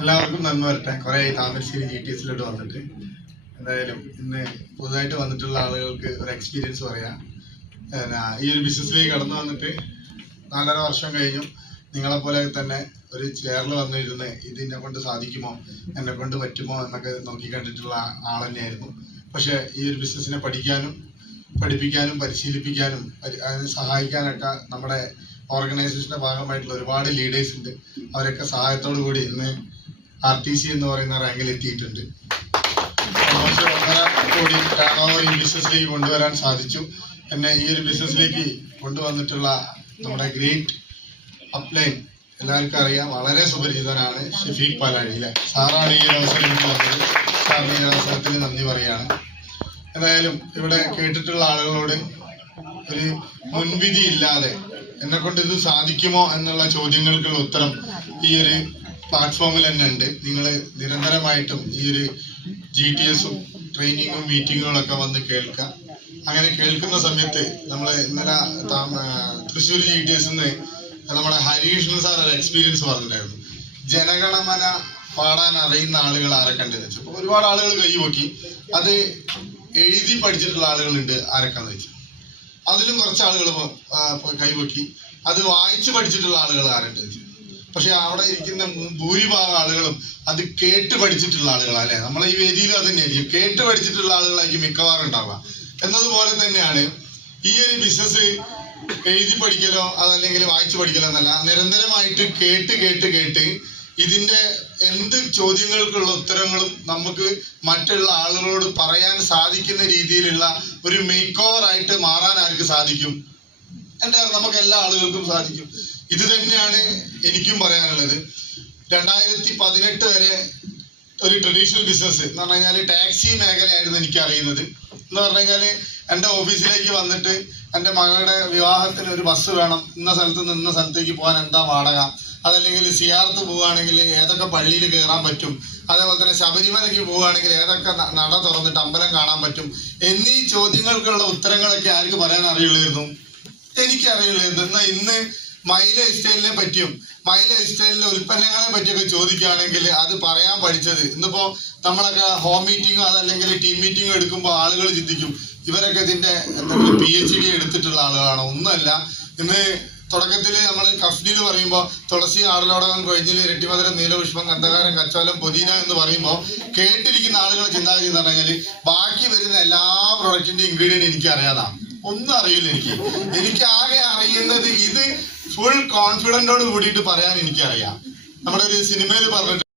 എല്ലാവർക്കും നന്ദി വരട്ടെ. കുറെ താമരശ്ശേരി GTS വന്നിട്ട് എന്തായാലും ഇന്ന് പുതുതായിട്ട് വന്നിട്ടുള്ള ആളുകൾക്ക് ഒരു എക്സ്പീരിയൻസ് പറയാം. ഈ ഒരു ബിസിനസ്സിലേക്ക് കടന്നു വന്നിട്ട് 4.5 വർഷം കഴിഞ്ഞു. നിങ്ങളെപ്പോലെ തന്നെ ഒരു ചെയറിൽ വന്നിരുന്ന് ഇതിനെ കൊണ്ട് സാധിക്കുമോ, എന്നെ കൊണ്ട് പറ്റുമോ എന്നൊക്കെ നോക്കി കണ്ടിട്ടുള്ള ആൾ തന്നെയായിരുന്നു. പക്ഷെ ഈ ഒരു ബിസിനസ്സിനെ പഠിക്കാനും പഠിപ്പിക്കാനും പരിശീലിപ്പിക്കാനും അതിന് സഹായിക്കാനൊക്കെ നമ്മുടെ ഓർഗനൈസേഷന്റെ ഭാഗമായിട്ടുള്ള ഒരുപാട് ലീഡേഴ്സ് ഉണ്ട്. അവരൊക്കെ സഹായത്തോടു കൂടി ഇന്ന് RTC എന്ന് പറയുന്ന റാങ്കിൽ എത്തിയിട്ടുണ്ട്. ഓൾമോസ്റ്റ് 1.5 കോടി ടേൺഓവർ ഈ ബിസിനസ്സിലേക്ക് കൊണ്ടുവരാൻ സാധിച്ചു. എന്നെ ഈ ഒരു ബിസിനസ്സിലേക്ക് കൊണ്ടുവന്നിട്ടുള്ള നമ്മുടെ ഗ്രേറ്റ് അപ്ലൈൻ എല്ലാവർക്കും അറിയാം, വളരെ സുപരിചിതനാണ് ഷഫീഖ് പാലാഴി അല്ലെ. സാറാണ് ഈ ഒരു അവസരത്തിൽ വന്നത്. സാറിന് ഈ അവസരത്തിൽ നന്ദി പറയാണ്. എന്തായാലും ഇവിടെ കേട്ടിട്ടുള്ള ആളുകളോട് ഒരു മുൻവിധി ഇല്ലാതെ എന്നെ കൊണ്ട് ഇത് സാധിക്കുമോ എന്നുള്ള ചോദ്യങ്ങൾക്കുള്ള ഉത്തരം ഈ ഒരു പ്ലാറ്റ്ഫോമിൽ തന്നെ ഉണ്ട്. നിങ്ങൾ നിരന്തരമായിട്ടും ഈ ഒരു GTS-ഉം ട്രെയിനിങ്ങും മീറ്റിങ്ങുകളൊക്കെ വന്ന് കേൾക്കുക. അങ്ങനെ കേൾക്കുന്ന സമയത്ത് നമ്മൾ ഇന്നലെ തൃശ്ശൂർ GTS-ന്ന് നമ്മുടെ ഹരികൃഷ്ണൻ സാർ ഒരു എക്സ്പീരിയൻസ് പറഞ്ഞിട്ടുണ്ടായിരുന്നു. ജനഗണമന പാടാൻ അറിയുന്ന ആളുകൾ ആരൊക്കെ ഉണ്ടെന്ന് വെച്ചു. അപ്പോൾ ഒരുപാട് ആളുകൾ കൈവക്കി. അത് എഴുതി പഠിച്ചിട്ടുള്ള ആളുകളുണ്ട് ആരൊക്കെന്ന് വെച്ചു. അതിലും കുറച്ച് ആളുകൾ കൈവക്കി. അത് വായിച്ച് പഠിച്ചിട്ടുള്ള ആളുകൾ ആരുണ്ട് വെച്ചു. പക്ഷെ അവിടെ ഇരിക്കുന്ന ഭൂരിഭാഗം ആളുകളും അത് കേട്ട് പഠിച്ചിട്ടുള്ള ആളുകളാണ് അല്ലെ. നമ്മളെ ഈ വേദിയിൽ അത് തന്നെയായിരിക്കും, കേട്ട് പഠിച്ചിട്ടുള്ള ആളുകളായിരിക്കും മിക്കവാറും ഉണ്ടാവുക. എന്നതുപോലെ തന്നെയാണ് ഈ ഒരു ബിസിനസ് എഴുതി പഠിക്കലോ അതല്ലെങ്കിൽ വായിച്ചു പഠിക്കലോ എന്നല്ല, നിരന്തരമായിട്ട് കേട്ട് കേട്ട് കേട്ട് ഇതിന്റെ എന്ത് ചോദ്യങ്ങൾക്കുള്ള ഉത്തരങ്ങളും നമുക്ക് മറ്റുള്ള ആളുകളോട് പറയാൻ സാധിക്കുന്ന രീതിയിലുള്ള ഒരു മേക്ക് ഓവർ ആയിട്ട് മാറാൻ ആർക്ക് സാധിക്കും? നമുക്ക് എല്ലാ ആളുകൾക്കും സാധിക്കും. ഇത് തന്നെയാണ് എനിക്കും പറയാനുള്ളത്. 2018 വരെ ഒരു ട്രഡീഷണൽ ബിസിനസ് എന്ന് പറഞ്ഞു കഴിഞ്ഞാൽ ടാക്സി മേഖലയായിരുന്നു എനിക്ക് അറിയുന്നത്. എന്ന് പറഞ്ഞു കഴിഞ്ഞാല് എൻ്റെ ഓഫീസിലേക്ക് വന്നിട്ട് എൻ്റെ മകളുടെ വിവാഹത്തിന് ഒരു ബസ് വേണം, ഇന്ന സ്ഥലത്ത് നിന്ന് ഇന്ന സ്ഥലത്തേക്ക് പോകാൻ എന്താ വാടക, അതല്ലെങ്കിൽ സിയാർത്ത് പോവുകയാണെങ്കിൽ ഏതൊക്കെ പള്ളിയിൽ കയറാൻ പറ്റും, അതേപോലെ തന്നെ ശബരിമലയ്ക്ക് പോവുകയാണെങ്കിൽ ഏതൊക്കെ നട തുറന്നിട്ട് അമ്പലം കാണാൻ പറ്റും എന്നീ ചോദ്യങ്ങൾക്കുള്ള ഉത്തരങ്ങളൊക്കെ ആർക്ക് പറയാൻ അറിയുള്ളായിരുന്നു? എനിക്കറിയുള്ളായിരുന്നു. എന്നാൽ ഇന്ന് മൈ ലൈഫ് സ്റ്റൈലിനെ പറ്റിയും മൈ ലൈഫ് സ്റ്റൈലിലെ ഉൽപ്പന്നങ്ങളെ പറ്റിയൊക്കെ ചോദിക്കുകയാണെങ്കിൽ അത് പറയാൻ പഠിച്ചത് ഇന്നിപ്പോ നമ്മളൊക്കെ ഹോം മീറ്റിംഗോ അതല്ലെങ്കിൽ ടീം മീറ്റിംഗോ എടുക്കുമ്പോൾ ആളുകൾ ചിന്തിക്കും ഇവരൊക്കെ ഇതിന്റെ എന്തെങ്കിലും PhD എടുത്തിട്ടുള്ള ആളുകളാണോ? ഒന്നുമല്ല. ഇന്ന് തുടക്കത്തിൽ നമ്മൾ കഫ്നിൽ പറയുമ്പോൾ തുളസി, ആടലോടകം, കൊഴിഞ്ഞിൽ, ഇരട്ടിമധുരം, നീലപുഷ്പം, ഗന്ധകാരം, കച്ചോലം, പുതിന എന്ന് പറയുമ്പോൾ കേട്ടിരിക്കുന്ന ആളുകളെ ചിന്താഗതി എന്ന് പറഞ്ഞാൽ ബാക്കി വരുന്ന എല്ലാ പ്രൊഡക്റ്റിന്റെ ഇൻഗ്രീഡിയന്റ് എനിക്ക് അറിയാതാണ്. ഒന്നും അറിയില്ല. എനിക്ക് ആകെ അറിയുന്നത് ഇത് ഫുൾ കോൺഫിഡന്റോട് കൂടിയിട്ട് പറയാൻ എനിക്കറിയാം. നമ്മുടെ ഒരു സിനിമയിൽ പറഞ്ഞിട്ട്